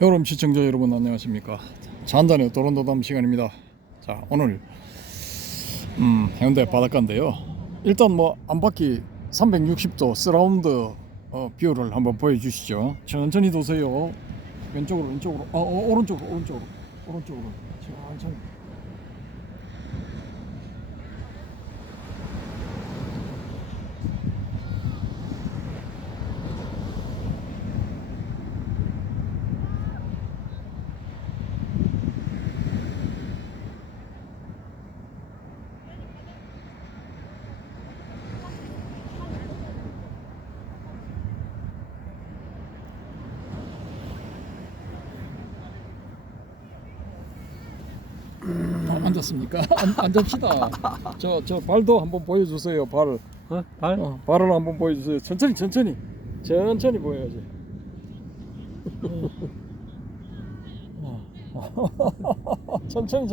여러분 시청자 여러분 안녕하십니까. 잔단의 도론도담 시간입니다. 자, 오늘 해운대 바닷가인데요. 일단 뭐 안바퀴 360도 서라운드 뷰를 한번 보여주시죠. 천천히 도세요. 왼쪽으로 오른쪽으로 천천히. 앉았습니까? 앉읍시다. 저 발도 한번 보여주세요. 발. 발? 발을 한번 보여주세요. 천천히 보여야지. 천천히.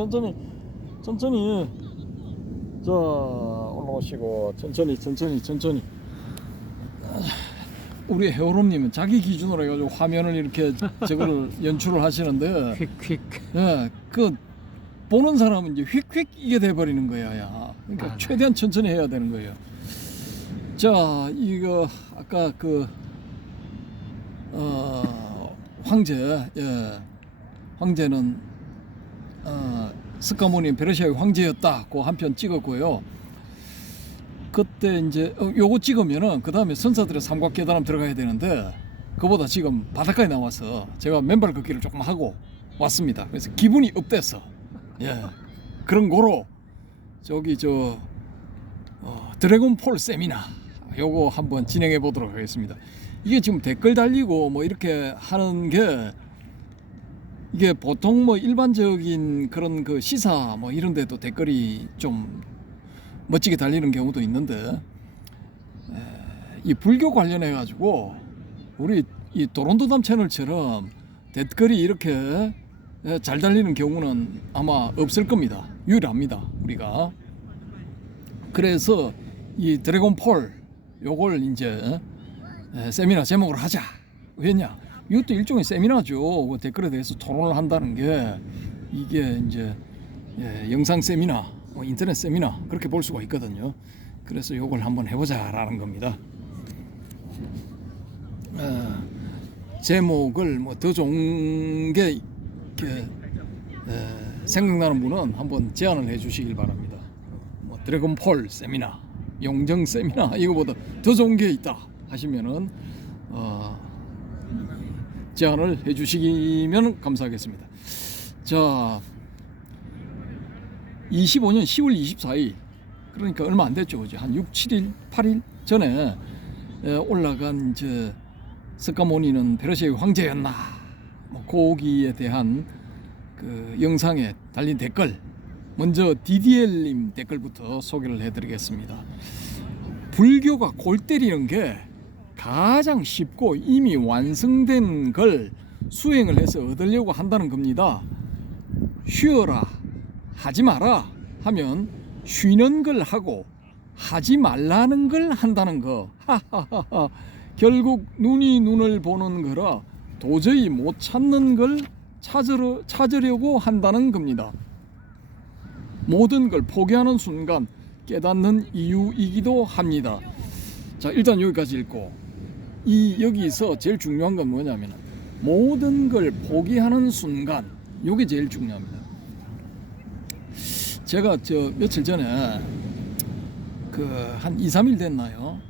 자, 올라오시고 천천히. 우리 해오롬님은 자기 기준으로 해가지고 화면을 이렇게 저거를 연출을 하시는데, 휙휙. 예, 그 보는 사람은 이제 휙휙 이게 돼버리는 거야, 야. 그러니까 맞아. 최대한 천천히 해야 되는 거예요. 자, 이거 아까 그 황제, 예, 황제는 스카모니 페르시아의 황제였다. 그 한 편 찍었고요. 그때 이제 요거 찍으면은 그 다음에 선사들의 삼각 계단함 들어가야 되는데 그보다 지금 바닷가에 나와서 제가 맨발 걷기를 조금 하고 왔습니다. 그래서 기분이 업됐어. 예, 그런 거로 저기 드래곤폴 세미나 요거 한번 진행해 보도록 하겠습니다. 이게 지금 댓글 달리고 뭐 이렇게 하는 게 이게 보통 뭐 일반적인 그런 그 시사 뭐 이런 데도 댓글이 좀 멋지게 달리는 경우도 있는데, 이 불교 관련해 가지고 우리 이 도론도담 채널처럼 댓글이 이렇게 잘 달리는 경우는 아마 없을 겁니다. 유일합니다, 우리가. 그래서 이 드래곤폴 요걸 이제 세미나 제목으로 하자. 왜냐? 이것도 일종의 세미나죠. 그 댓글에 대해서 토론을 한다는 게 이게 이제 영상 세미나, 인터넷 세미나 그렇게 볼 수가 있거든요. 그래서 요걸 한번 해보자라는 겁니다. 제목을 뭐 더 좋은 게 생각나는 분은 한번 제안을 해주시길 바랍니다. 뭐 드래곤폴 세미나, 용정 세미나 이거보다 더 좋은 게 있다 하시면은 제안을 해주시면 감사하겠습니다. 자, 25년 10월 24일 그러니까 얼마 안 됐죠, 그죠? 한 6, 7일, 8일 전에 올라간 스카모니는 페르시아의 황제였나? 뭐 거기에 대한 그 영상에 달린 댓글, 먼저 DDL님 댓글부터 소개를 해드리겠습니다. 불교가 골 때리는 게 가장 쉽고 이미 완성된 걸 수행을 해서 얻으려고 한다는 겁니다. 쉬어라, 하지 마라 하면 쉬는 걸 하고 하지 말라는 걸 한다는 거. 하하하하. 결국 눈이 눈을 보는 거라 도저히 못 찾는 걸 찾으려고 한다는 겁니다. 모든 걸 포기하는 순간 깨닫는 이유이기도 합니다. 자, 일단 여기까지 읽고 여기서 제일 중요한 건 뭐냐면 모든 걸 포기하는 순간, 요게 제일 중요합니다. 제가 며칠 전에 한 2, 3일 됐나요?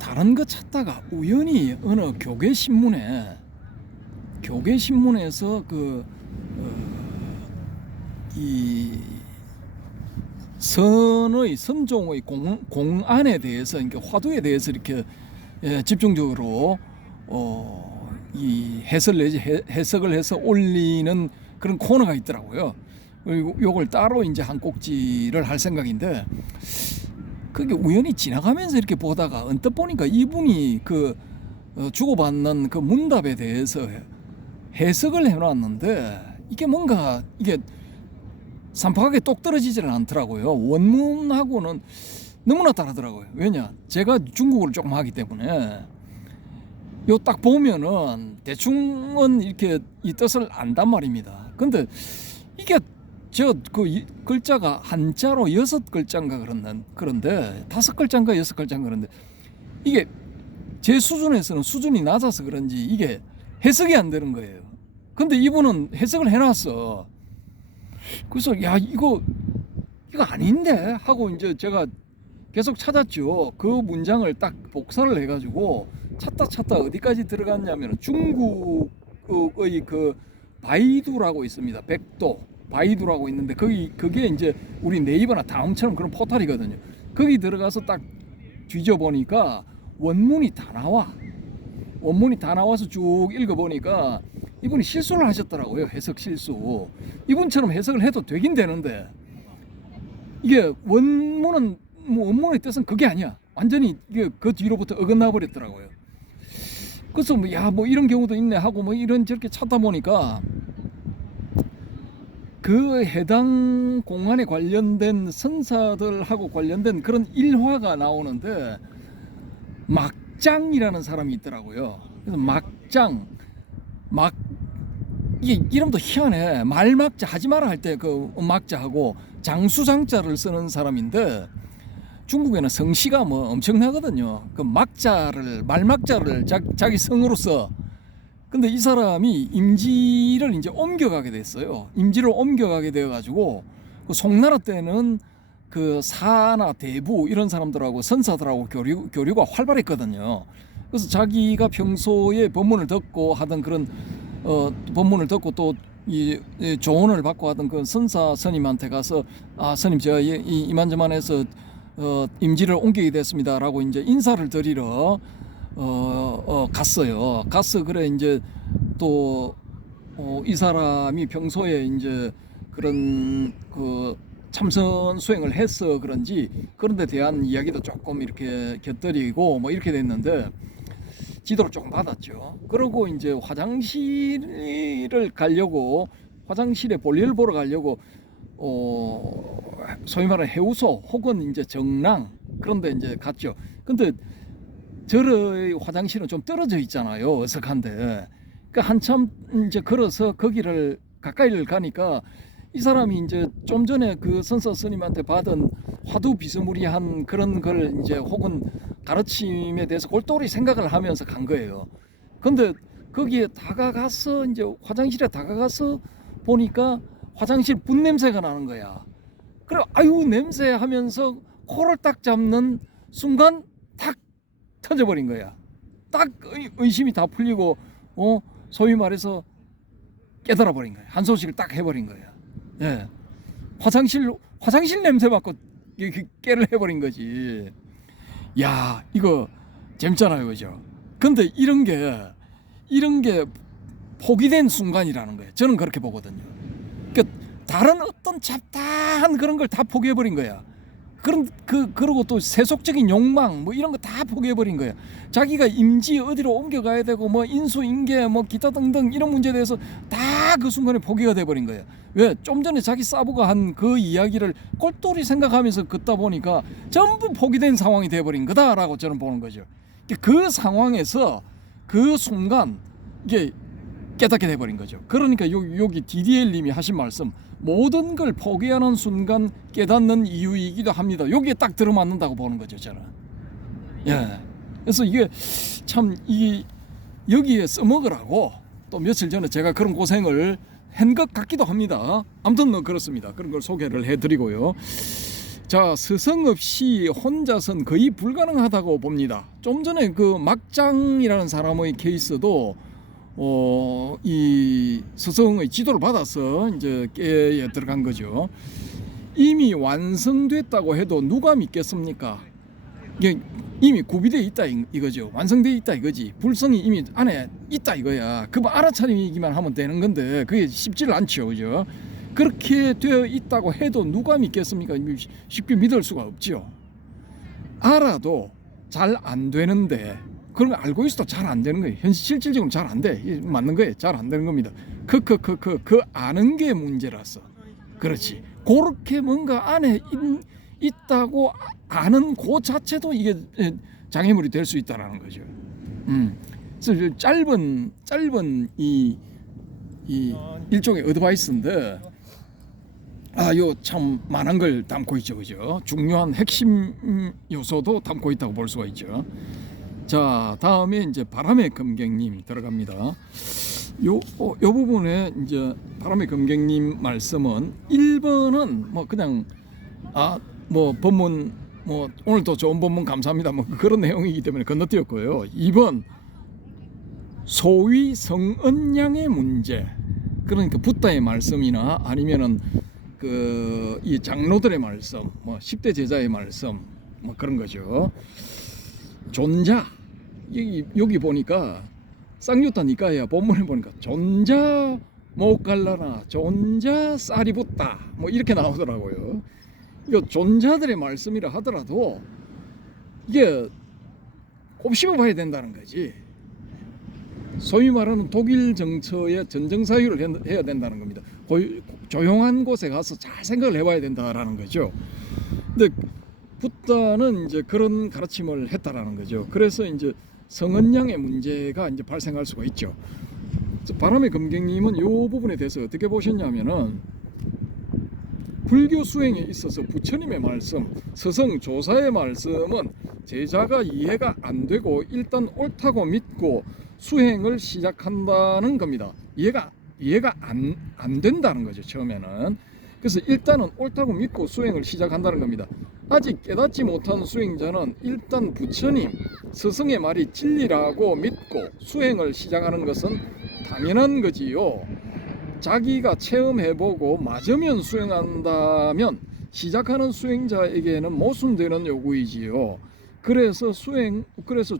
다른 거 찾다가 우연히 어느 교계 신문에서 이 선종의 공안에 대해서, 그러니까 화두에 대해서 이렇게 집중적으로 이 해석을 해서 올리는 그런 코너가 있더라고요. 그리고 요걸 따로 이제 한 꼭지를 할 생각인데, 그게 우연히 지나가면서 이렇게 보다가 언뜻 보니까 이분이 주고받는 그 문답에 대해서 해석을 해놨는데 이게 뭔가 이게 산파하게 똑 떨어지지는 않더라고요. 원문하고는 너무나 다르더라고요. 왜냐? 제가 중국어를 조금 하기 때문에 요 딱 보면은 대충은 이렇게 이 뜻을 안단 말입니다. 근데 이게 저 그 글자가 한자로 6글자인가 그런데 5글자인가 6글자인가 그런데 이게 제 수준에서는 수준이 낮아서 그런지 이게 해석이 안 되는 거예요. 근데 이분은 해석을 해놨어. 그래서 야 이거 아닌데 하고 이제 제가 계속 찾았죠. 그 문장을 딱 복사를 해가지고 찾다 어디까지 들어갔냐면 중국의 그 바이두라고 있습니다. 백도 바이두라고 있는데 그게 이제 우리 네이버나 다음처럼 그런 포털이거든요. 거기 들어가서 딱 뒤져 보니까 원문이 다 나와서 쭉 읽어보니까 이분이 실수를 하셨더라고요. 해석 실수. 이분처럼 해석을 해도 되긴 되는데 이게 원문의 뜻은 그게 아니야. 완전히 이게 그 뒤로부터 어긋나 버렸더라고요. 그래서 뭐 이런 경우도 있네 하고 뭐 이런 저렇게 찾다 보니까 그 해당 공안에 관련된 선사들하고 관련된 그런 일화가 나오는데 막장이라는 사람이 있더라고요. 그래서 이게 이름도 희한해. 말막자 하지 마라 할 때 그 막자하고 장수장자를 쓰는 사람인데 중국에는 성씨가 뭐 엄청나거든요. 그 말막자를 자기 성으로 써. 근데 이 사람이 임지를 이제 옮겨가게 됐어요. 임지를 옮겨가게 되어가지고 그 송나라 때는 그 사나 대부 이런 사람들하고 선사들하고 교류가 활발했거든요. 그래서 자기가 평소에 법문을 듣고 하던 그런 법문을 듣고 또 이 조언을 받고 하던 그 선사 스님한테 가서 스님 제가 이만저만해서 임지를 옮기게 됐습니다라고 이제 인사를 드리러 갔어요. 가서 그래 이제 또 이 사람이 평소에 이제 그런 그 참선 수행을 해서 그런지 그런 데 대한 이야기도 조금 이렇게 곁들이고 뭐 이렇게 됐는데 지도를 조금 받았죠. 그러고 이제 화장실을 가려고 화장실에 볼일을 보러 가려고 소위 말하는 해우소 혹은 이제 정랑 그런 데 이제 갔죠. 근데 저의 화장실은 좀 떨어져 있잖아요. 어색한데. 그러니까 한참 이제 걸어서 거기를 가까이를 가니까 이 사람이 이제 좀 전에 그 선사 스님한테 받은 화두 비스무리한 그런 걸 이제 혹은 가르침에 대해서 골똘히 생각을 하면서 간 거예요. 근데 거기에 다가가서 이제 화장실에 다가가서 보니까 화장실 분 냄새가 나는 거야. 그래 아유 냄새 하면서 코를 딱 잡는 순간 탁 터져버린 거야. 딱 의심이 다 풀리고 소위 말해서 깨달아 버린 거야. 한 소식을 딱 해버린 거야. 예, 화장실 냄새 맡고 깨를 해버린 거지. 야 이거 재밌잖아요, 그죠? 근데 이런 게 포기된 순간이라는 거예요. 저는 그렇게 보거든요. 그러니까 다른 어떤 잡다한 그런 걸 다 포기해버린 거야. 그러고 또 세속적인 욕망 뭐 이런 거 다 포기해버린 거야. 자기가 임지 어디로 옮겨가야 되고 뭐 인수인계 뭐 기타 등등 이런 문제에 대해서 다 그 순간에 포기가 돼버린 거야. 왜? 좀 전에 자기 사부가 한 그 이야기를 꼴똘히 생각하면서 걷다 보니까 전부 포기된 상황이 돼버린 거다라고 저는 보는 거죠. 그 상황에서 그 순간 이게 깨닫게 돼버린 거죠. 그러니까 여기 DDL님이 하신 말씀 모든 걸 포기하는 순간 깨닫는 이유이기도 합니다. 여기에 딱 들어맞는다고 보는 거죠, 저는. 예. 그래서 이게 참 여기에 써먹으라고 또 며칠 전에 제가 그런 고생을 한 것 같기도 합니다. 아무튼 그렇습니다. 그런 걸 소개를 해드리고요. 자, 스승 없이 혼자선 거의 불가능하다고 봅니다. 좀 전에 그 막장이라는 사람의 케이스도 이 스승의 지도를 받아서 이제 깨에 들어간 거죠. 이미 완성됐다고 해도 누가 믿겠습니까? 이게 이미 구비되어 있다 이거죠. 완성되어 있다 이거지. 불성이 이미 안에 있다 이거야. 그거 알아차리기만 하면 되는 건데 그게 쉽지를 않죠, 그죠? 그렇게 되어 있다고 해도 누가 믿겠습니까? 쉽게 믿을 수가 없죠. 알아도 잘 안 되는데 그런 거 알고 있어도 잘 안 되는 거예요. 실질적으로 잘 안 돼. 맞는 거예요. 잘 안 되는 겁니다. 그 아는 게 문제라서. 그렇지. 그렇게 뭔가 안에 있다고 아는 그 자체도 이게 장애물이 될 수 있다라는 거죠. 그래서 짧은 이 일종의 어드바이스인데 요 참 많은 걸 담고 있죠, 그죠? 중요한 핵심 요소도 담고 있다고 볼 수가 있죠. 자, 다음에 이제 바람의 검객님 들어갑니다. 요 부분에 이제 바람의 검객님 말씀은 1번은 뭐 그냥 뭐 본문 뭐 오늘도 좋은 본문 감사합니다 뭐 그런 내용이기 때문에 건너뛰었고요. 2번 소위 성언양의 문제, 그러니까 붓다의 말씀이나 아니면은 이 장로들의 말씀, 뭐 10대 제자의 말씀, 뭐 그런 거죠. 존자, 여기 보니까 쌍유타 니까야 본문에 보니까 존자 못 갈라나 존자 쌀이 붙다 뭐 이렇게 나오더라고요. 이거 존자들의 말씀이라 하더라도 이게 곱씹어 봐야 된다는 거지. 소위 말하는 독일 정처의 전정사유를 해야 된다는 겁니다. 조용한 곳에 가서 잘 생각을 해봐야 된다라는 거죠. 근데 붓다는 이제 그런 가르침을 했다라는 거죠. 그래서 이제 성언양의 문제가 이제 발생할 수가 있죠. 바람의 검객님은 이 부분에 대해서 어떻게 보셨냐면은 불교 수행에 있어서 부처님의 말씀, 서성 조사의 말씀은 제자가 이해가 안 되고 일단 옳다고 믿고 수행을 시작한다는 겁니다. 이해가 안 된다는 거죠, 처음에는. 그래서 일단은 옳다고 믿고 수행을 시작한다는 겁니다. 아직 깨닫지 못한 수행자는 일단 부처님, 스승의 말이 진리라고 믿고 수행을 시작하는 것은 당연한 거지요. 자기가 체험해보고 맞으면 수행한다면 시작하는 수행자에게는 모순되는 요구이지요. 그래서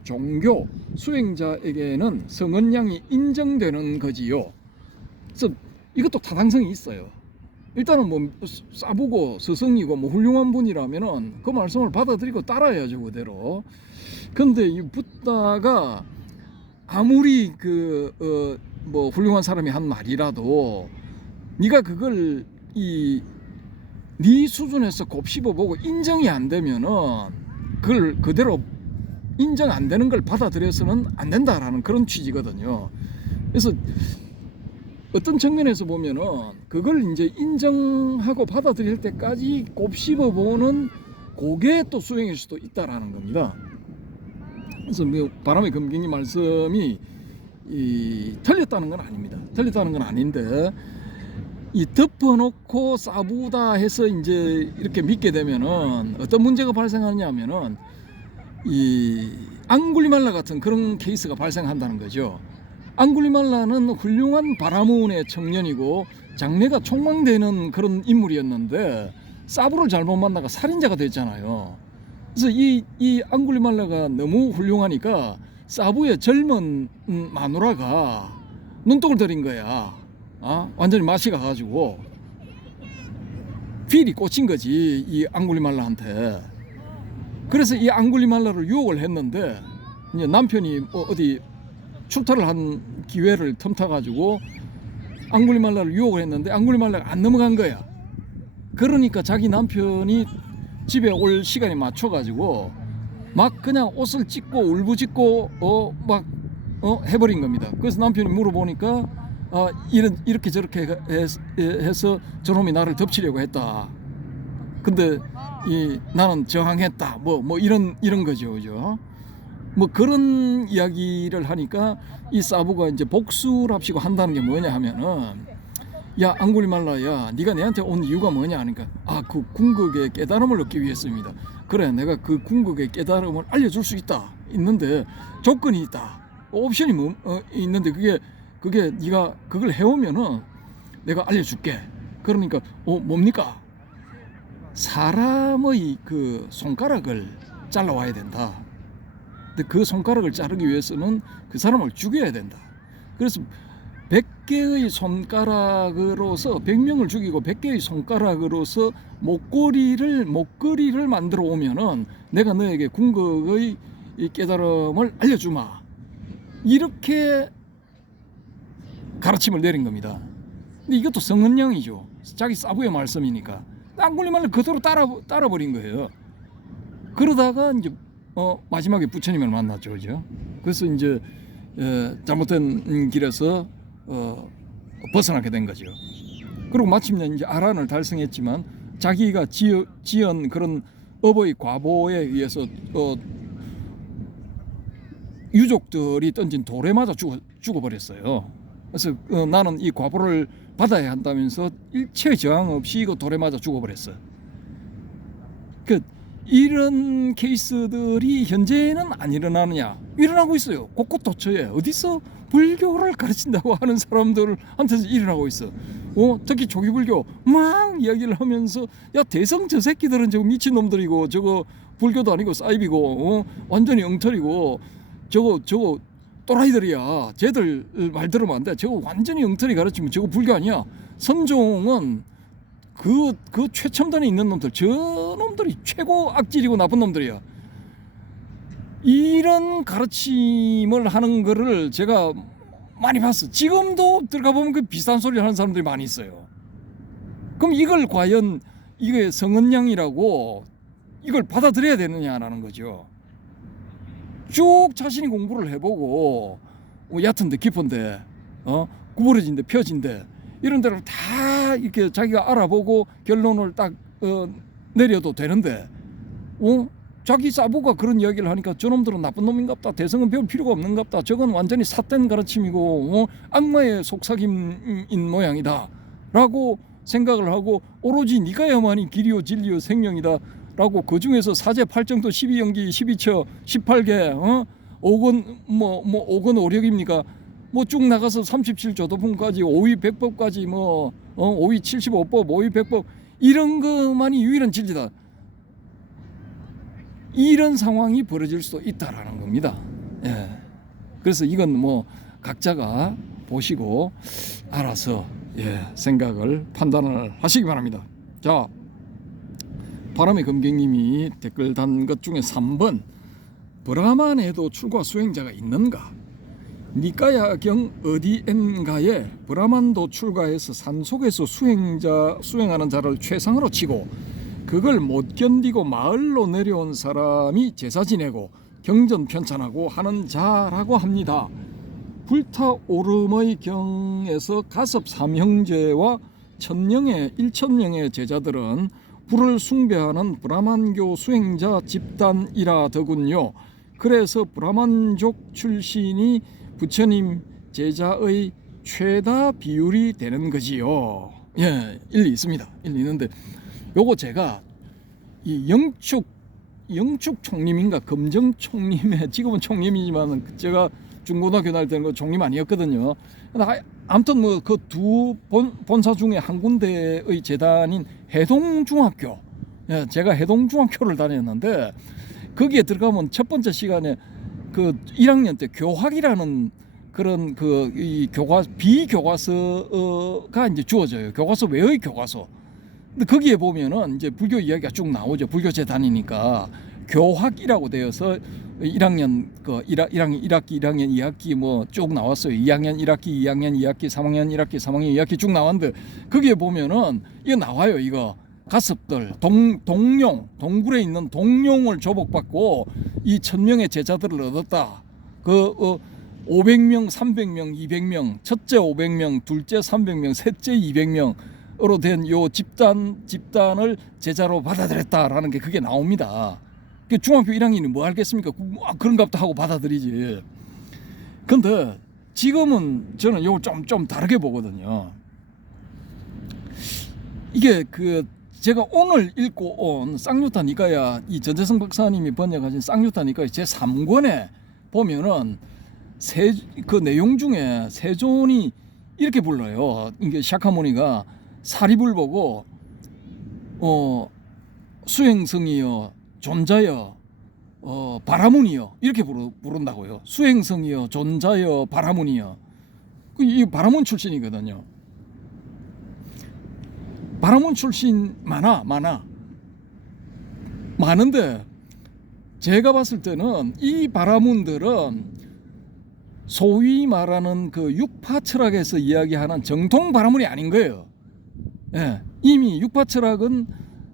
종교 수행자에게는 성언양이 인정되는 거지요. 그래서 이것도 타당성이 있어요. 일단은 뭐 싸보고 스승이고 뭐 훌륭한 분이라면은 그 말씀을 받아들이고 따라야죠, 그대로. 근데 이 붓다가 아무리 뭐 훌륭한 사람이 한 말이라도 네가 그걸 네 수준에서 곱씹어보고 인정이 안 되면은 그걸 그대로 인정 안 되는 걸 받아들여서는 안 된다라는 그런 취지거든요. 그래서 어떤 측면에서 보면은 그걸 이제 인정하고 받아들일 때까지 곱씹어보는 그게 또 수행일 수도 있다라는 겁니다. 그래서 바람의 검객님 말씀이 틀렸다는 건 아닙니다. 틀렸다는 건 아닌데 덮어놓고 싸부다 해서 이제 이렇게 믿게 되면은 어떤 문제가 발생하냐면은 앙굴리말라 같은 그런 케이스가 발생한다는 거죠. 앙굴리말라는 훌륭한 바라문의 청년이고 장래가 촉망되는 그런 인물이었는데 사부를 잘못 만나가 살인자가 됐잖아요. 그래서 이 앙굴리말라가 너무 훌륭하니까 사부의 젊은 마누라가 눈독을 들인 거야. 완전히 맛이 가가지고 필이 꽂힌 거지, 이 앙굴리말라한테. 그래서 이 앙굴리말라를 유혹을 했는데 이제 남편이 어디 출타를 한 기회를 틈타가지고 앙굴리말라를 유혹을 했는데 앙굴리말라가 안 넘어간 거야. 그러니까 자기 남편이 집에 올 시간에 맞춰가지고 막 그냥 옷을 찢고 울부짖고 해버린 겁니다. 그래서 남편이 물어보니까 이렇게 저렇게 해서 저놈이 나를 덮치려고 했다. 근데 나는 저항했다. 뭐 이런 거죠, 그죠? 뭐 그런 이야기를 하니까 이 사부가 이제 복수랍시고 한다는 게 뭐냐 하면은, 야 앙굴리말라야, 네가 내한테 온 이유가 뭐냐 하니까, 그 궁극의 깨달음을 얻기 위해서입니다. 그래, 내가 그 궁극의 깨달음을 알려줄 수 있는데 조건이 있다. 옵션이 있는데 그게 네가 그걸 해오면은 내가 알려줄게. 그러니까 뭡니까? 사람의 그 손가락을 잘라와야 된다. 근데 그 손가락을 자르기 위해서는 그 사람을 죽여야 된다. 그래서 100개의 손가락으로서 100명을 죽이고 100개의 손가락으로서 목걸이를 만들어 오면은 내가 너에게 궁극의 이 깨달음을 알려주마. 이렇게 가르침을 내린 겁니다. 근데 이것도 성은량이죠. 자기 사부의 말씀이니까 앙굴리말라 그대로 따라버린 거예요. 그러다가 이제 마지막에 부처님을 만났죠, 그죠? 그래서 이제 잘못된 길에서 벗어나게 된 거죠. 그리고 마침내 이제 아란을 달성했지만 자기가 지은 그런 업의 과보에 의해서 유족들이 던진 돌에 맞아 죽어버렸어요. 그래서 나는 이 과보를 받아야 한다면서 일체 저항 없이 이거 돌에 맞아 죽어버렸어. 그 이런 케이스들이 현재는 안 일어나느냐? 일어나고 있어요. 곳곳 도처에 어디서 불교를 가르친다고 하는 사람들한테서 일어나고 있어. 특히 조기불교 막 이야기를 하면서 야 대성 저 새끼들은 저거 미친놈들이고 저거 불교도 아니고 사이비고 완전히 엉터리고 저거 또라이들이야. 쟤들 말 들으면 안 돼. 저거 완전히 엉터리 가르치면 저거 불교 아니야. 선종은 그 최첨단에 있는 놈들, 저 놈들이 최고 악질이고 나쁜 놈들이야. 이런 가르침을 하는 거를 제가 많이 봤어. 지금도 들어가 보면 그 비슷한 소리 하는 사람들이 많이 있어요. 그럼 이걸 과연 이게 성은양이라고 이걸 받아들여야 되느냐라는 거죠. 쭉 자신이 공부를 해보고 얕은데 깊은데 구부러진데 펴진데 이런 데를 다 이렇게 자기가 알아보고 결론을 딱 내려도 되는데 자기 사부가 그런 이야기를 하니까 저놈들은 나쁜 놈인갑다. 대성은 배울 필요가 없는갑다. 저건 완전히 삿된 가르침이고 악마의 속삭임인 모양이다 라고 생각을 하고 오로지 네가야만이 길이요 진리요 생명이다 라고 그 중에서 사제 8정도 12연기 12처 18개 5권 5권 5력입니까? 쭉 나가서 37조도품까지 5위 100법까지 5위 75법 5위 100법 이런 것만이 유일한 진리다. 이런 상황이 벌어질 수도 있다라는 겁니다. 예. 그래서 이건 각자가 보시고 알아서 생각을 판단을 하시기 바랍니다. 자, 바람의 검객님이 댓글 단 것 중에 3번 브라만에도 출가 수행자가 있는가? 니까야경 어디엔가에 브라만도 출가해서 산속에서 수행하는 자를 최상으로 치고 그걸 못 견디고 마을로 내려온 사람이 제사 지내고 경전 편찬하고 하는 자라고 합니다. 불타오름의 경에서 가섭 삼형제와 1,000명의 제자들은 불을 숭배하는 브라만교 수행자 집단이라더군요. 그래서 브라만족 출신이 부처님 제자의 최다 비율이 되는 거지요. 일리 있습니다. 일리 있는데 요거 제가 이 영축 총림인가 금정 총림의 지금은 총림이지만 제가 중고등학교 다닐 때는 총림 아니었거든요. 아무튼 그 두 본사 중에 한 군데의 재단인 해동중학교, 제가 해동중학교를 다녔는데 거기에 들어가면 첫 번째 시간에 그 1학년 때 교학이라는 그런 이 비교과서가 이제 주어져요. 교과서 외의 교과서. 근데 거기에 보면은 이제 불교 이야기가 쭉 나오죠. 불교 재단이니까 교학이라고 되어서 1학년 1학기 2학년 2학기 쭉 나왔어요. 2학년 1학기 2학년 2학기 3학년 1학기 3학년 2학기 쭉 나왔는데 거기에 보면은 이거 나와요. 이거 가섭들 동굴에 있는 동룡을 조복받고 이 1,000명의 제자들을 얻었다. 500명, 300명, 200명, 첫째 500명, 둘째 300명, 셋째 200명으로 된 요 집단을 제자로 받아들였다라는 게 그게 나옵니다. 중학교 1학년이 뭐 알겠습니까? 그런갑다 하고 받아들이지. 근데 지금은 저는 요걸 좀 다르게 보거든요. 이게 제가 오늘 읽고 온 쌍유타 니까야 이 전재성 박사님이 번역하신 쌍유타 니까야 제 3권에 보면은 그 내용 중에 세존이 이렇게 불러요. 이게 샤카모니가 사립을 보고 수행성이여 존자여 바라문이여 이렇게 부른다고요. 수행성이여 존자여 바라문이여. 이 바라문 출신이거든요. 바라문 출신 많은데 제가 봤을 때는 이 바라문들은 소위 말하는 그 육파 철학에서 이야기하는 정통 바라문이 아닌 거예요. 이미 육파 철학은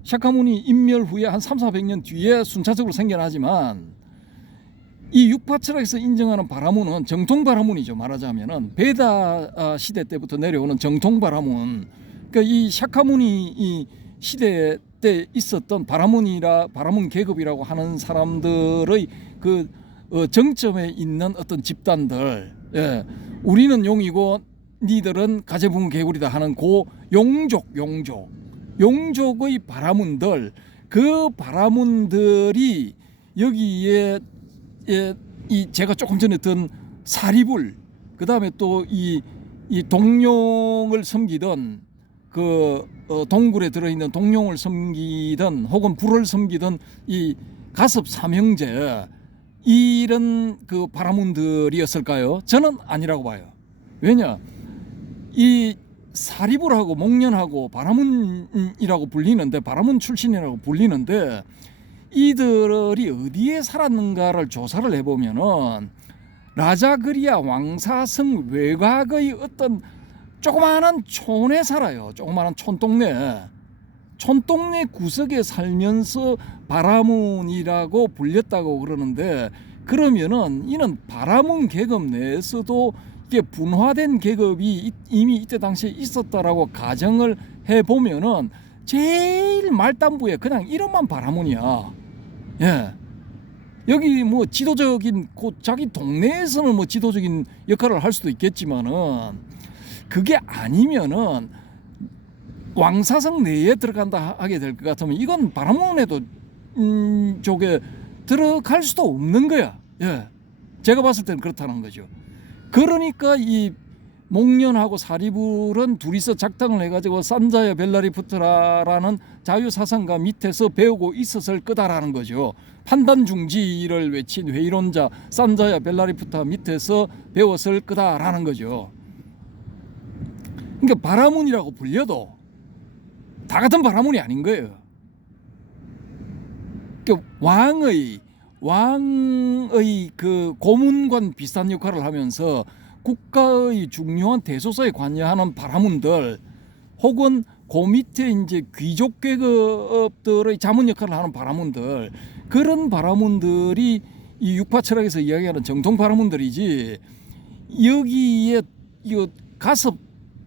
샤카무니 인멸 후에 한 300~400년 뒤에 순차적으로 생겨나지만 이 육파 철학에서 인정하는 바라문은 정통 바라문이죠. 말하자면은 베다 시대 때부터 내려오는 정통 바라문. 그러니까 이 샤카무니 이 시대 때 있었던 바라문 계급이라고 하는 사람들의 그 정점에 있는 어떤 집단들. 예. 우리는 용이고 니들은 가제분 개구리다 하는 고 용족의 바라문들, 그 바라문들이 여기에 이 제가 조금 전에 든 사리불, 그 다음에 또 이 동룡을 섬기던 그 동굴에 들어있는 동룡을 섬기던 혹은 불을 섬기던 이 가섭 삼형제, 이런 그 바라문들이었을까요? 저는 아니라고 봐요. 왜냐, 이 사리불하고 목련하고 바라문이라고 불리는데, 바라문 출신이라고 불리는데, 이들이 어디에 살았는가를 조사를 해보면은 라자그리아 왕사성 외곽의 어떤 조그마한 촌에 살아요. 조그마한 촌동네 구석에 살면서 바라문이라고 불렸다고 그러는데, 그러면은 이는 바라문 계급 내에서도 이게 분화된 계급이 이미 이때 당시에 있었다라고 가정을 해보면은 제일 말단부에 그냥 이름만 바라문이야. 예. 여기 뭐 지도적인 자기 동네에서는 뭐 지도적인 역할을 할 수도 있겠지만은, 그게 아니면은 왕사성 내에 들어간다 하게 될 것 같으면 이건 바라문에도 쪽에 들어갈 수도 없는 거야. 예. 제가 봤을 때는 그렇다는 거죠. 그러니까 이 목련하고 사리불은 둘이서 작당을 해가지고 산자야 벨라리푸트라라는 자유사상가 밑에서 배우고 있었을 거다라는 거죠. 판단중지를 외친 회의론자 산자야 벨라리푸타 밑에서 배웠을 거다라는 거죠. 그러니까 바라문이라고 불려도 다 같은 바라문이 아닌 거예요. 그러니까 왕의 그 고문관 비슷한 역할을 하면서 국가의 중요한 대소사에 관여하는 바라문들, 혹은 그 밑에 이제 귀족 계급들의 자문 역할을 하는 바라문들, 그런 바라문들이 이 육파 철학에서 이야기하는 정통 바라문들이지, 여기에 이 가섭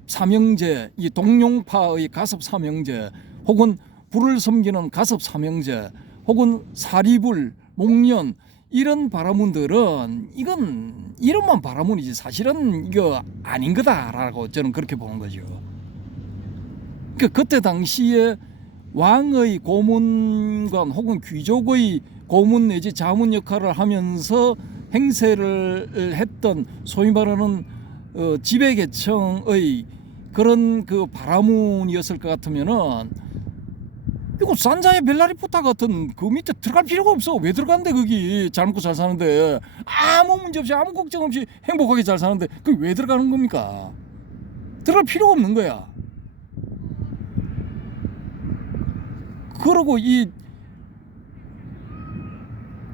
삼형제, 이 동룡파의 가섭 삼형제, 혹은 불을 섬기는 가섭 삼형제, 혹은 사리불, 목련, 이런 바라문들은 이건 이름만 바라문이지 사실은 이거 아닌 거다라고 저는 그렇게 보는 거죠. 그때 당시에 왕의 고문관 혹은 귀족의 고문 내지 자문 역할을 하면서 행세를 했던 소위 말하는 지배계층의 그런 그 바라문이었을 것 같으면은, 이거 산자야 벨라리푸타 같은 그 밑에 들어갈 필요가 없어. 왜 들어간대? 거기 잘 먹고 잘 사는데, 아무 문제 없이 아무 걱정 없이 행복하게 잘 사는데 그게 왜 들어가는 겁니까? 들어갈 필요가 없는 거야. 그러고 이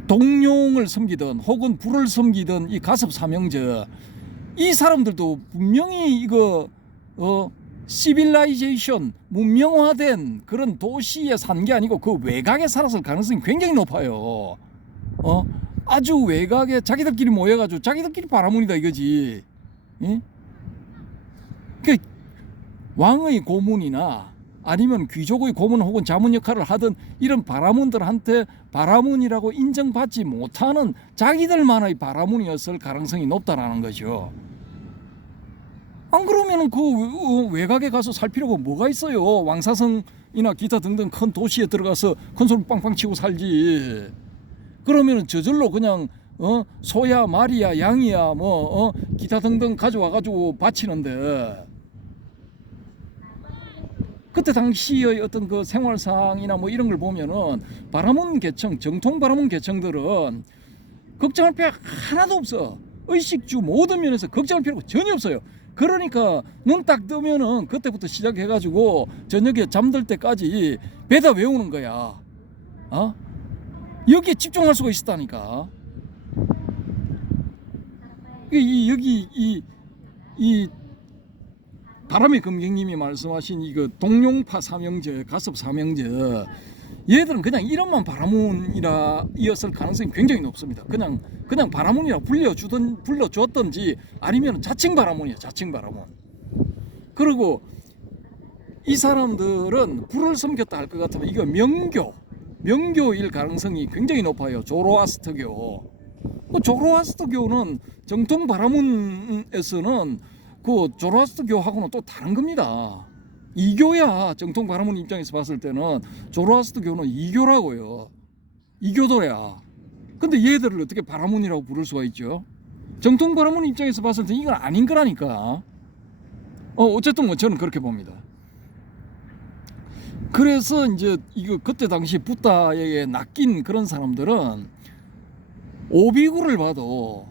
동룡을 섬기든 혹은 불을 섬기든 이 가섭 삼형제, 이 사람들도 분명히 이거 시빌라이제이션, 문명화된 그런 도시에 산 게 아니고 그 외곽에 살았을 가능성이 굉장히 높아요. 아주 외곽에 자기들끼리 모여가지고 자기들끼리 바라문이다 이거지. 그 왕의 고문이나 아니면 귀족의 고문 혹은 자문 역할을 하던 이런 바라문들한테 바라문이라고 인정받지 못하는 자기들만의 바라문이었을 가능성이 높다라는 거죠. 안 그러면은 그 외곽에 가서 살 필요가 뭐가 있어요? 왕사성이나 기타 등등 큰 도시에 들어가서 큰 소리 빵빵 치고 살지. 그러면은 저절로 그냥 소야 말이야 양이야 뭐 기타 등등 가져와 가지고 바치는데, 그때 당시의 어떤 그 생활상이나 뭐 이런 걸 보면은 바라문 계층, 정통 바라문 계층들은 걱정할 필요 하나도 없어. 의식주 모든 면에서 걱정할 필요가 전혀 없어요. 그러니까 눈 딱 뜨면은 그때부터 시작해가지고 저녁에 잠들 때까지 배다 외우는 거야. 여기에 집중할 수가 있었다니까. 여기 이 바람의 금경님이 말씀하신 이거 동룡파 삼형제, 가섭 삼형제, 얘들은 그냥 이름만 바라문이라 이었을 가능성이 굉장히 높습니다. 그냥 바라문이라 불러줬던지 아니면 자칭 바라문이야, 자칭 바라문. 그리고 이 사람들은 불을 섬겼다 할 것 같으면 이거 명교일 가능성이 굉장히 높아요. 조로아스터교. 조로아스터교는 정통 바라문에서는 그 조로아스터교하고는 또 다른 겁니다. 이교야. 정통 바라문 입장에서 봤을 때는 조로아스터교는 이교라고요. 이교도야. 근데 얘들을 어떻게 바라문이라고 부를 수가 있죠? 정통 바라문 입장에서 봤을 때 이건 아닌 거라니까. 어쨌든 뭐 저는 그렇게 봅니다. 그래서 이제 이거 그때 당시 붓다에게 낚인 그런 사람들은 오비구를 봐도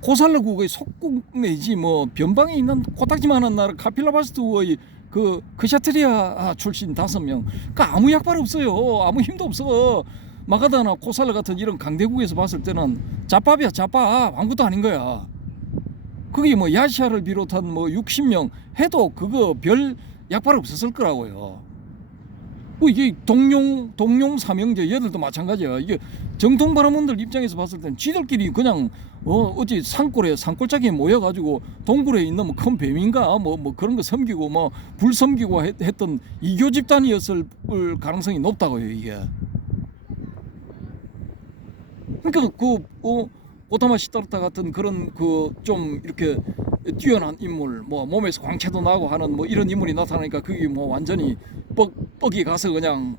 고살로국의 속국 내지 뭐 변방에 있는 코딱지만한 나라 카필라바스트의 그 크샤트리아 출신 5명 그 아무 약발 없어요. 아무 힘도 없어. 마가다나 코살로 같은 이런 강대국에서 봤을 때는 잡밥이야, 잡밥. 아무것도 아닌 거야. 그게 뭐 야시아를 비롯한 뭐 60명 해도 그거 별 약발 없었을 거라고요. 이게 동룡 삼형제 얘들도 마찬가지야. 이게 정통 바라문들 입장에서 봤을 땐 지들끼리 그냥 어찌 산골짜기에 모여가지고 동굴에 있는 뭐 큰 뱀인가 뭐 그런 거 섬기고 뭐 불 섬기고 했던 이교 집단이었을 가능성이 높다고요. 이게. 그러니까 오타마 시타르타 같은 그런 좀 이렇게 뛰어난 인물, 뭐 몸에서 광채도 나고 하는 뭐 이런 인물이 나타나니까 그게 뭐 완전히 뻑이 가서 그냥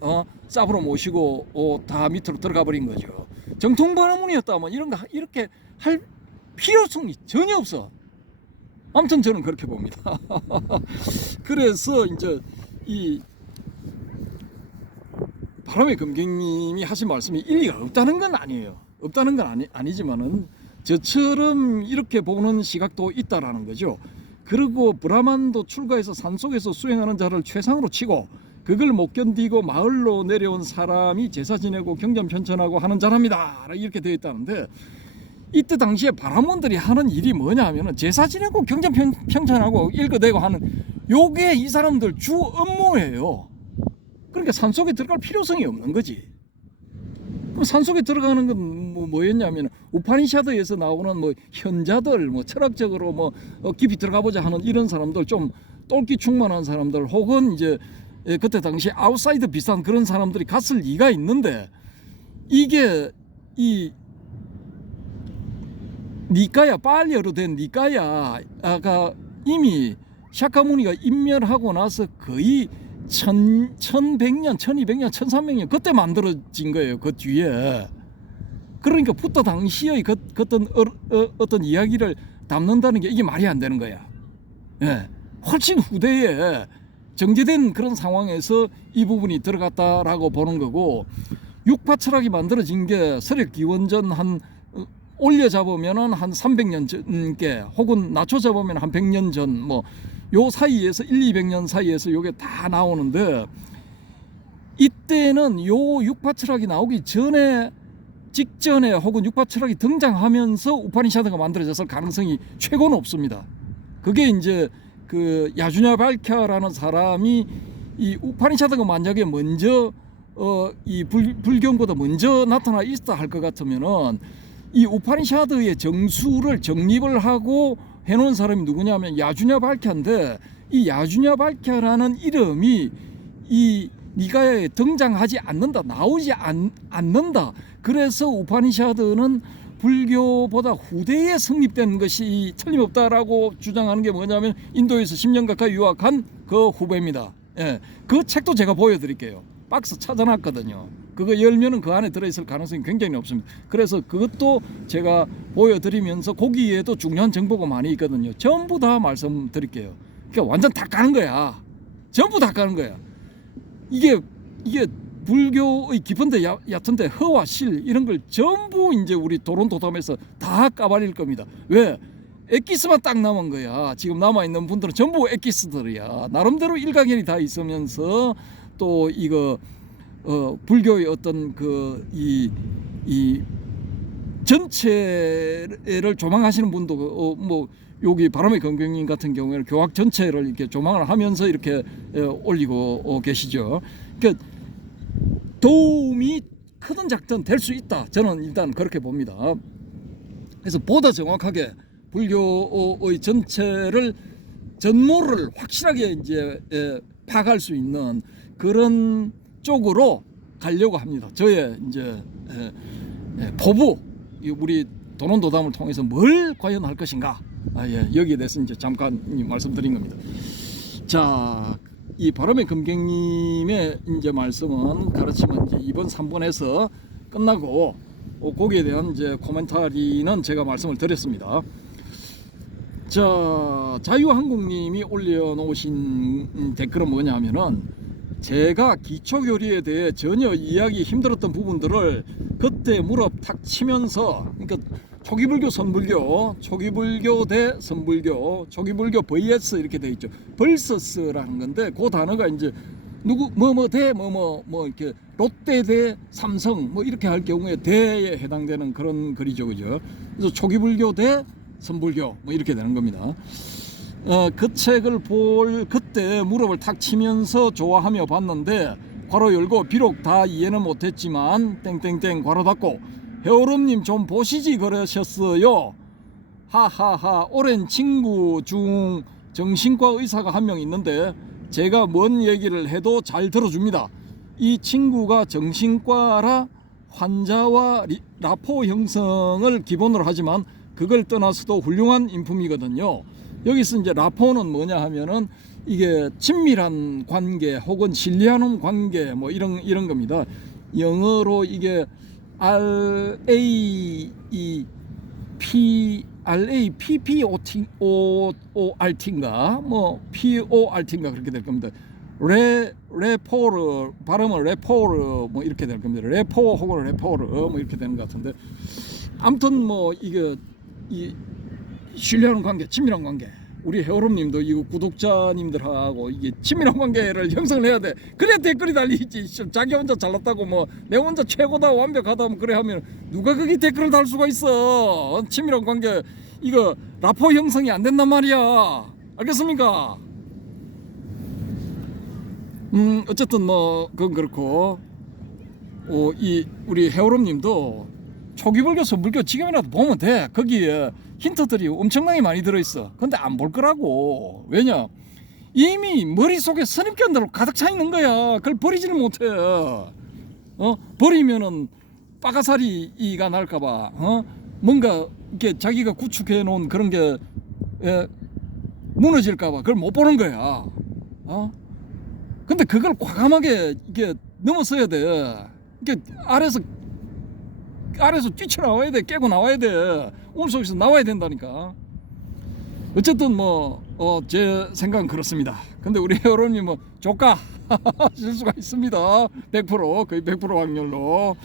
쌉으로 모시고 다 밑으로 들어가 버린 거죠. 정통 바라문이었다면 이런 거 이렇게 할 필요성이 전혀 없어. 아무튼 저는 그렇게 봅니다. 그래서 이제 이 바람의 금경님이 하신 말씀이 일리가 없다는 건 아니에요. 없다는 건 아니지만은 저처럼 이렇게 보는 시각도 있다라는 거죠. 그리고 브라만도 출가해서 산속에서 수행하는 자를 최상으로 치고 그걸 못 견디고 마을로 내려온 사람이 제사 지내고 경전 편찬하고 하는 자랍니다. 이렇게 되어 있다는데 이때 당시에 바라문들이 하는 일이 뭐냐 하면은 제사 지내고 경전 편찬하고 읽어대고 하는 요게 이 사람들 주 업무예요. 그러니까 산속에 들어갈 필요성이 없는 거지. 그럼 산속에 들어가는 건 뭐였냐면 우파니샤드에서 나오는 뭐 현자들, 뭐 철학적으로 뭐 깊이 들어가 보자 하는 이런 사람들, 좀 똘끼 충만한 사람들, 혹은 이제 그때 당시 아웃사이더 비슷한 그런 사람들이 갔을 리가 있는데, 이게 이 니까야, 빨리어로 된 니까야가 이미 샤카무니가 인멸하고 나서 거의 1100년, 1200년, 1300년 그때 만들어진 거예요. 그 뒤에. 그러니까 붓다 당시의 어떤 이야기를 담는다는 게 이게 말이 안 되는 거야. 예. 훨씬 후대에 정제된 그런 상황에서 이 부분이 들어갔다라고 보는 거고, 육파철학이 만들어진 게 서력 기원전 한 올려 잡으면은 한 300년 전께, 혹은 낮춰 잡으면 한 100년 전, 뭐 요 사이에서 200년 사이에서 요게 다 나오는데, 이때는 요 육파철학이 나오기 직전에 혹은 육파철학이 등장하면서 우파니샤드가 만들어졌을 가능성이 최고 높습니다. 그게 이제 그 야주냐 발캬라는 사람이 이 우파니샤드가 만약에 먼저 이 불경보다 먼저 나타나 있다 할 것 같으면은 이 우파니샤드의 정수를 정립을 하고 해놓은 사람이 누구냐면 야주냐 발캬인데, 이 야주냐 발캬라는 이름이 이 니가야에 등장하지 않는다, 나오지 않는다. 그래서 우파니샤드는 불교보다 후대에 성립된 것이 틀림없다라고 주장하는 게 뭐냐면 인도에서 10년 가까이 유학한 그 후배입니다. 예, 그 책도 제가 보여드릴게요. 박스 찾아놨거든요. 그거 열면은 그 안에 들어있을 가능성이 굉장히 높습니다. 그래서 그것도 제가 보여드리면서 거기에도 중요한 정보가 많이 있거든요. 전부 다 말씀드릴게요. 그러니까 완전 다 까는 거야. 전부 다 까는 거야. 이게 불교의 깊은데 얕은데 허와 실 이런 걸 전부 이제 우리 도론도담에서 다 까발릴 겁니다. 왜? 엑기스만 딱 남은 거야. 지금 남아있는 분들은 전부 엑기스들이야. 나름대로 일가견이 다 있으면서 또 이거 불교의 어떤 이 전체를 조망하시는 분도 뭐 여기 바람의 검객님 같은 경우에는 교학 전체를 이렇게 조망을 하면서 이렇게 올리고 계시죠. 그러니까 도움이 크든 작든 될 수 있다. 저는 일단 그렇게 봅니다. 그래서 보다 정확하게 불교의 전체를 전모를 확실하게 이제 파악할 수 있는 그런 쪽으로 가려고 합니다. 저의 이제 포부, 우리 도론도담을 통해서 뭘 과연 할 것인가? 여기에 대해서 이제 잠깐 말씀드린 겁니다. 자, 이 바람의 검객님의 이제 말씀은 가르침은 이제 2번, 3번에서 끝나고 거기에 대한 이제 코멘터리는 제가 말씀을 드렸습니다. 자, 자유한국님이 올려놓으신 댓글은 뭐냐면은 제가 기초교리에 대해 전혀 이해하기 힘들었던 부분들을 그때 무릎 탁 치면서, 그러니까 초기불교, 선불교, 초기불교 대 선불교, 초기불교 vs 이렇게 돼 있죠. vs라는 건데 그 단어가 이제 누구 뭐뭐 대 뭐뭐 뭐 이렇게 롯데 대 삼성 뭐 이렇게 할 경우에 대에 해당되는 그런 글이죠, 그죠? 그래서 초기불교 대 선불교 뭐 이렇게 되는 겁니다. 그 책을 볼 그때 무릎을 탁 치면서 좋아하며 봤는데 괄호 열고 비록 다 이해는 못했지만 땡땡땡 괄호 닫고 해오름님 좀 보시지 그러셨어요. 하하하. 오랜 친구 중 정신과 의사가 한 명 있는데 제가 뭔 얘기를 해도 잘 들어줍니다. 이 친구가 정신과라 환자와 라포 형성을 기본으로 하지만 그걸 떠나서도 훌륭한 인품이거든요. 여기서 이제 라포는 뭐냐 하면은 이게 친밀한 관계 혹은 신뢰하는 관계 뭐 이런 겁니다. 영어로 이게 RAPPORT인가 뭐 PORT인가 그렇게 될 겁니다. 레포르 발음은 레포르 뭐 이렇게 될 겁니다. 레포 혹은 레포르 뭐 이렇게 되는 것 같은데, 아무튼 뭐 이게 이 신뢰하는 관계, 친밀한 관계. 우리 해오름님도 이거 구독자님들하고 이게 친밀한 관계를 형성을 해야 돼. 그래야 댓글이 달리지. 자기 혼자 잘났다고 뭐 내 혼자 최고다 완벽하다 뭐 그래 하면 누가 거기 댓글을 달 수가 있어. 친밀한 관계 이거 라포 형성이 안 된단 말이야. 알겠습니까? 어쨌든 뭐 그건 그렇고 이 우리 해오름님도 초기불교, 선불교 지금이라도 보면 돼. 거기에 힌트들이 엄청나게 많이 들어있어. 근데 안 볼 거라고. 왜냐? 이미 머릿속에 선입견들로 가득 차 있는 거야. 그걸 버리지를 못해. 버리면은 빠가사리가 날까봐. 뭔가 이렇게 자기가 구축해 놓은 그런 게 무너질까봐 그걸 못 보는 거야. 근데 그걸 과감하게 이게 넘어서야 돼. 이게 아래서 뛰쳐나와야 돼. 깨고 나와야 돼. 오늘 속에서 나와야 된다니까. 어쨌든 뭐 제 생각은 그렇습니다. 근데 우리 여론님 뭐 조까 실수가 있습니다. 100% 거의 100% 확률로.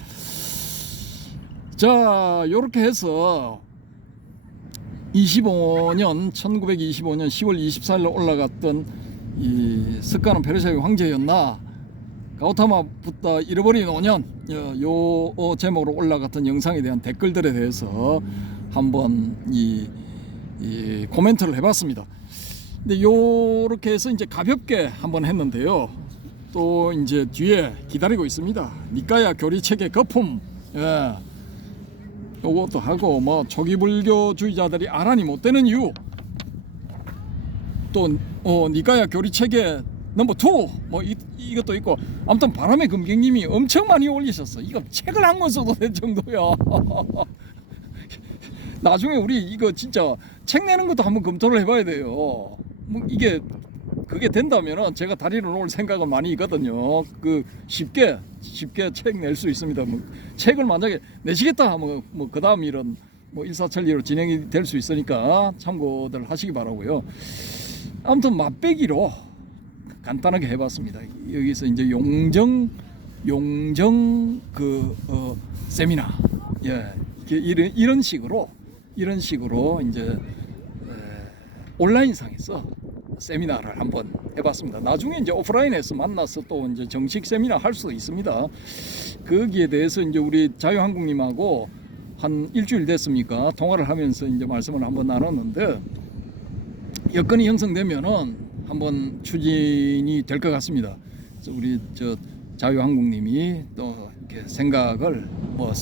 자, 요렇게 해서 1925년 10월 24일로 올라갔던 이 스카는 페르시아의 황제였나, 가우타마 붓다 잃어버린 5년 요 제목으로 올라갔던 영상에 대한 댓글들에 대해서 한번 이 코멘트를 해봤습니다. 근데 요렇게 해서 이제 가볍게 한번 했는데요. 또 이제 뒤에 기다리고 있습니다. 니까야 교리체계 거품, 요것도 하고 뭐 초기불교주의자들이 아란이 못 되는 이유, 또 니까야 교리체계 넘버 2 뭐 이것도 있고, 아무튼 바람의 금객님이 엄청 많이 올리셨어. 이거 책을 한 권 써도 될 정도야. 나중에 우리 이거 진짜 책 내는 것도 한번 검토를 해봐야 돼요. 뭐 이게 그게 된다면은 제가 다리를 놓을 생각은 많이 있거든요. 그 쉽게 책 낼 수 있습니다. 뭐 책을 만약에 내시겠다 하면 뭐 그다음 일은 뭐 일사천리로 진행이 될 수 있으니까 참고들 하시기 바라고요. 아무튼 맛배기로 간단하게 해봤습니다. 여기서 이제 용정 그 세미나, 이런 식으로 이제 온라인상에서 세미나를 한번 해봤습니다. 나중에 이제 오프라인에서 만나서 또 이제 정식 세미나 할 수도 있습니다. 거기에 대해서 이제 우리 자유한국님하고 한 일주일 됐습니까? 통화를 하면서 이제 말씀을 한번 나눴는데, 여건이 형성되면은 한번 추진이 될 것 같습니다. 그래서 우리 저 자유한국님이 또 이렇게 생각을 뭐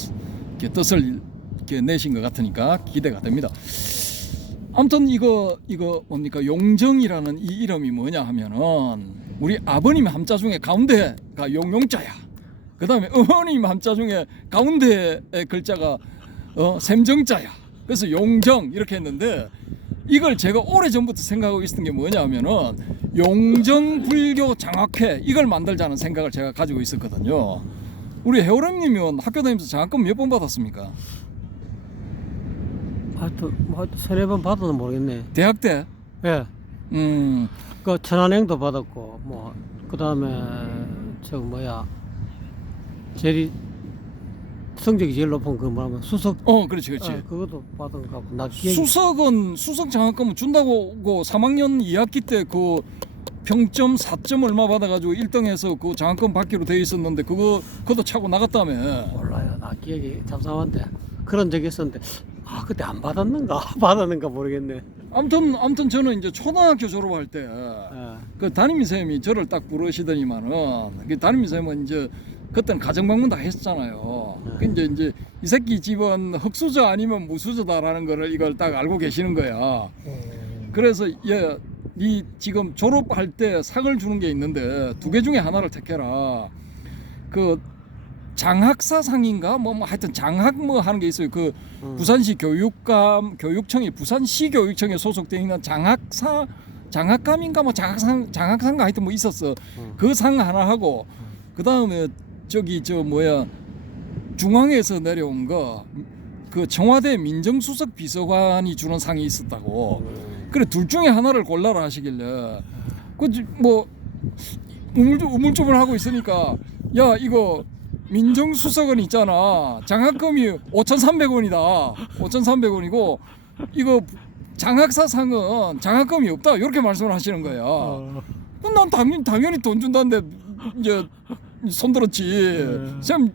이렇게 뜻을 이렇게 내신 것 같으니까 기대가 됩니다. 아무튼 이거 뭡니까 용정이라는 이 이름이 뭐냐 하면은 우리 아버님 함자 중에 가운데가 용자야. 그 다음에 어머님 함자 중에 가운데의 글자가 샘정자야. 그래서 용정 이렇게 했는데 이걸 제가 오래전부터 생각하고 있었던 게 뭐냐 하면은 용정불교 장학회 이걸 만들자는 생각을 제가 가지고 있었거든요. 우리 해오렘님은 학교 다니면서 장학금 몇 번 받았습니까? 하여튼 세네 번 받아도 모르겠네. 대학 때? 예. 음. 그 천안행도 받았고 뭐 그다음에 저 뭐야 제일 성적이 제일 높은 그 뭐라면 수석. 그렇지. 그것도 받은 거 같고 나 수석 장학금을 준다고 3학년 2학기 때 그 평점 4점 얼마 받아가지고 1등해서 그 장학금 받기로 돼 있었는데 그것도 차고 나갔다며. 몰라요. 나 기억이 잠잠한데 그런 적이 있었는데 그때 안 받았는가 받았는가 모르겠네. 아무튼 저는 이제 초등학교 졸업할 때 그 담임 선생님이 저를 딱 부르시더니만은 그 담임 선생님은 이제 그때는 가정방문 다 했잖아요. 이제 이 새끼 집은 흙수저 아니면 무수저다라는 거를 이걸 딱 알고 계시는 거야. 그래서 네 지금 졸업할 때 상을 주는 게 있는데 두 개 중에 하나를 택해라. 그 장학사상인가 뭐 하여튼 장학 뭐 하는 게 있어요. 그 부산시 교육청이 부산시 교육청에 소속되어 있는 장학감인가 뭐 장학상가 하여튼 뭐 있었어. 그 상 하나 하고 그 다음에 저기 중앙에서 내려온 거 그 청와대 민정수석 비서관이 주는 상이 있었다고. 그래 둘 중에 하나를 골라라 하시길래 그 뭐 우물쭈물 하고 있으니까 야 이거 민정수석은 있잖아 장학금이 5,300원이다 5,300원이고 이거 장학사상은 장학금이 없다 이렇게 말씀을 하시는 거야. 난 당연히 돈 준다는데 이제 손들었지. 쌤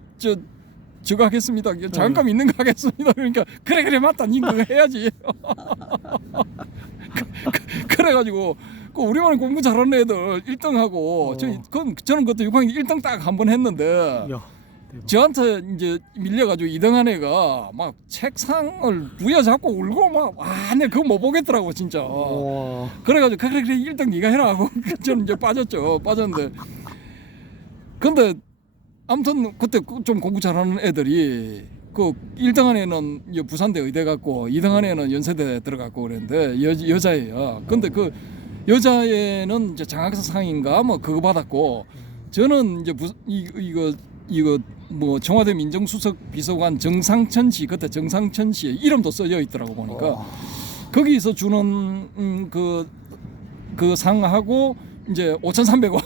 저거 하겠습니다. 장학금 있는 거 하겠습니다. 그러니까 그래 맞다. 니 그거 해야지. 그래가지고 그 우리만 공부 잘하는 애들 1등하고 저는 그것도 6학년 1등 딱 한 번 했는데 저한테 이제 밀려가지고 2등한 애가 막 책상을 부여잡고 울고 막 내가 그거 못 보겠더라고 진짜. 그래가지고 그래 1등 네가 해라 하고 저는 이제 빠졌는데 근데 아무튼 그때 좀 공부 잘하는 애들이 그 1등한 애는 부산대 의대 갔고 2등한 애는 연세대 들어갔고 그랬는데 여자예요. 근데 그 여자애는 이제 장학사상인가 뭐 그거 받았고 저는 이제 이거 뭐 청와대 민정수석 비서관 정상천 씨 그때 정상천 씨의 이름도 써져 있더라고 보니까 거기서 주는 그 상하고 이제 5,300원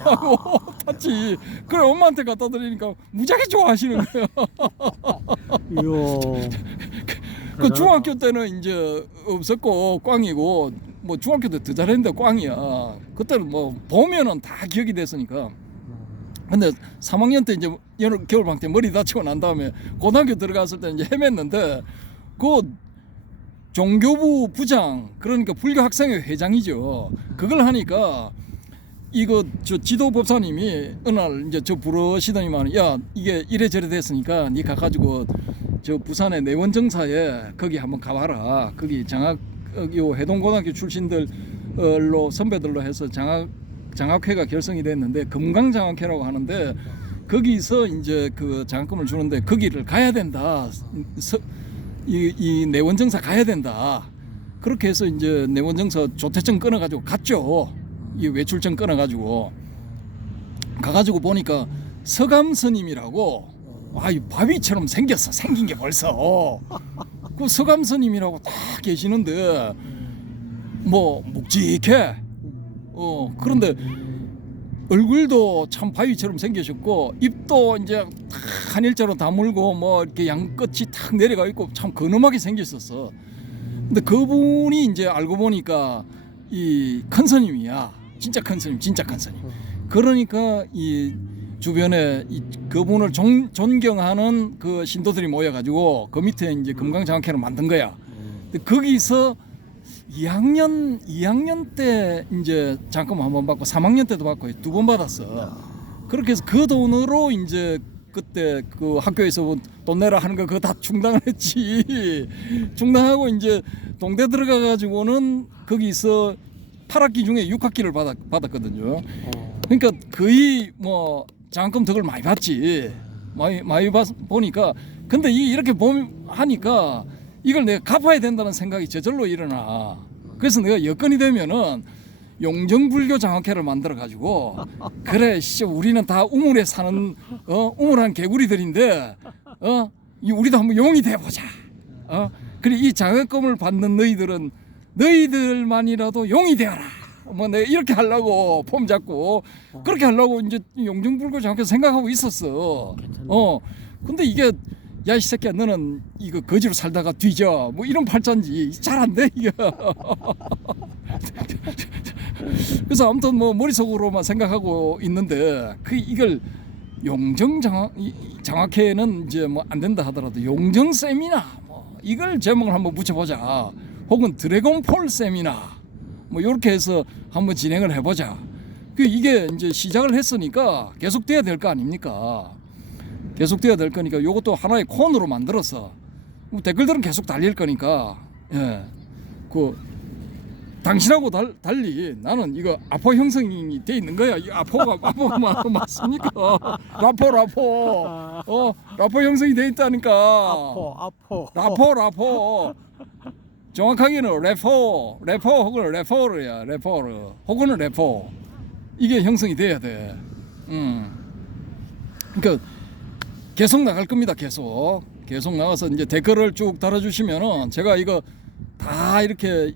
하고 탔지. 그래 엄마한테 갖다 드리니까 무지하게 좋아하시는 거야. 그 중학교 때는 이제 없었고 꽝이고 뭐 중학교 때 더 잘했는데 꽝이야. 그때는 뭐 보면은 다 기억이 됐으니까. 근데 3학년 때 이제 겨울방학 때 머리 다치고 난 다음에 고등학교 들어갔을 때 이제 헤맸는데 그 종교부 부장 그러니까 불교학생회 회장이죠. 그걸 하니까 이거 저 지도법사님이 어느 날 이제 저 부르시더니만 야 이게 이래저래 됐으니까 니 가가지고 저 부산의 내원정사에 거기 한번 가봐라. 거기 요 해동고등학교 출신들로 선배들로 해서 장학회가 결성이 됐는데 금강장학회라고 하는데 거기서 이제 그 장학금을 주는데 거기를 가야 된다. 이 내원정사 가야 된다. 그렇게 해서 이제 내원정사 조퇴증 끊어가지고 갔죠. 이 외출증 끊어가지고 가가지고 보니까 서감스님이라고 이 바위처럼 생긴 게 벌써 그 서감스님이라고 딱 계시는데 뭐 묵직해. 그런데 얼굴도 참 바위처럼 생기셨고 입도 이제 한 일자로 다물고 뭐 이렇게 양끝이 탁 내려가 있고 참 근엄하게 생겼었어. 근데 그분이 이제 알고 보니까 이 큰 스님이야. 진짜 큰 스님. 그러니까 이 주변에 그분을 존경하는 그 신도들이 모여가지고 그 밑에 이제 금강장학회를 만든 거야. 근데 거기서 2학년 때 이제 장학금 한 번 받고 3학년 때도 받고 2번 받았어. 그렇게 해서 그 돈으로 이제 그때 그 학교에서 돈 내라 하는 거 그거 다 중단을 했지. 중단하고 이제 동대 들어가 가지고는 거기서 8학기 중에 6학기를 받았거든요. 그러니까 거의 뭐 장학금 덕을 많이 받지. 많이 보니까 근데 이렇게 하니까 이걸 내가 갚아야 된다는 생각이 저절로 일어나. 그래서 내가 여건이 되면은 용정불교 장학회를 만들어 가지고 그래 씨 우리는 다 우물에 사는 우물한 개구리들인데 우리도 한번 용이 돼 보자. 그래 이 장학금을 받는 너희들만이라도 용이 되어라. 뭐 내가 이렇게 하려고 폼 잡고 그렇게 하려고 이제 용정불교 장학회 생각하고 있었어. 근데 이게 야 이 새끼야 너는 이거 거지로 살다가 뒤져 뭐 이런 팔자인지 잘 안 돼 이게. 그래서 아무튼 뭐 머릿속으로만 생각하고 있는데 이걸 용정 장학회는 이제 뭐 안 된다 하더라도 용정 세미나 뭐 이걸 제목을 한번 붙여보자. 혹은 드래곤폴 세미나 뭐 이렇게 해서 한번 진행을 해보자. 이게 이제 시작을 했으니까 계속돼야 될 거 아닙니까? 계속돼야 될 거니까 이것도 하나의 코너로 만들어서 댓글들은 계속 달릴 거니까 당신하고 달리 나는 이거 아포 형성이 돼 있는 거야. 이 아포가 맞습니까? 라포 형성이 돼 있다니까. 라포 정확하게는 레포 혹은 레포르야. 레포르 혹은 레포 이게 형성이 돼야 돼. 그러니까 계속 나갈 겁니다. 계속 나가서 이제 댓글을 쭉 달아주시면은 제가 이거 다 이렇게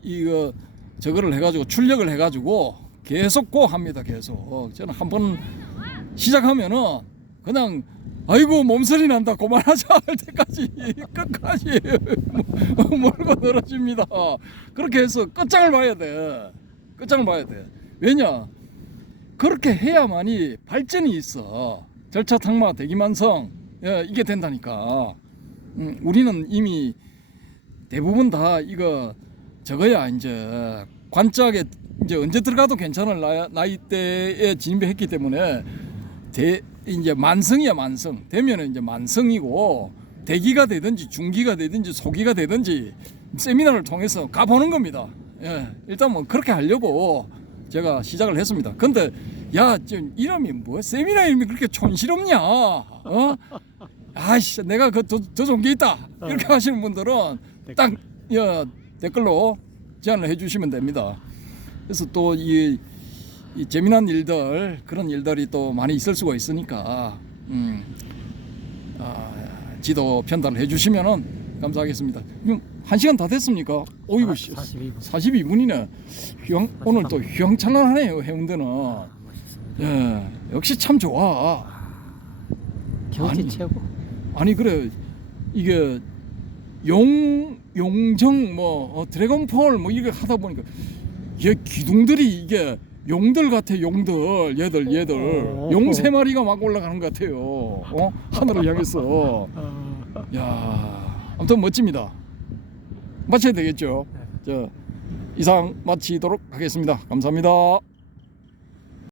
저거를 해가지고 출력을 해가지고 계속 합니다. 계속 저는 한번 시작하면은 그냥 아이고 몸서리 난다 그만하자 할 때까지 끝까지 몰고 늘어집니다. 그렇게 해서 끝장을 봐야 돼. 왜냐 그렇게 해야만이 발전이 있어. 절차 탕마 대기만성 이게 된다니까. 우리는 이미 대부분 다 이거 저거야 이제 관짝에 이제 언제 들어가도 괜찮을 나이대에 진입했기 때문에 이제 만성이야 만성. 되면은 이제 만성이고 대기가 되든지 중기가 되든지 소기가 되든지 세미나를 통해서 가보는 겁니다. 일단 뭐 그렇게 하려고 제가 시작을 했습니다. 근데 야, 좀 이름이 뭐 세미나 이름이 그렇게 촌스럽냐? 아이씨, 내가 더 좋은 게 있다. 이렇게 하시는 분들은 딱 댓글로 제안을 해주시면 됩니다. 그래서 또 이 재미난 일들 그런 일들이 또 많이 있을 수가 있으니까 지도 편달을 해주시면은 감사하겠습니다. 그럼 1시간 다 됐습니까? 오이고 42분이네. 오늘 또 휘황찬란하네요 해운대는. 역시 참 좋아. 경치 최고. 아니 그래 이게 용정 뭐 드래곤폴 뭐 이게 하다 보니까 얘 기둥들이 이게 용들 같아. 용들 얘들 용 3마리가 막 올라가는 것 같아요. 하늘을 향해서. 야 아무튼 멋집니다. 마쳐야 되겠죠. 이상 마치도록 하겠습니다. 감사합니다.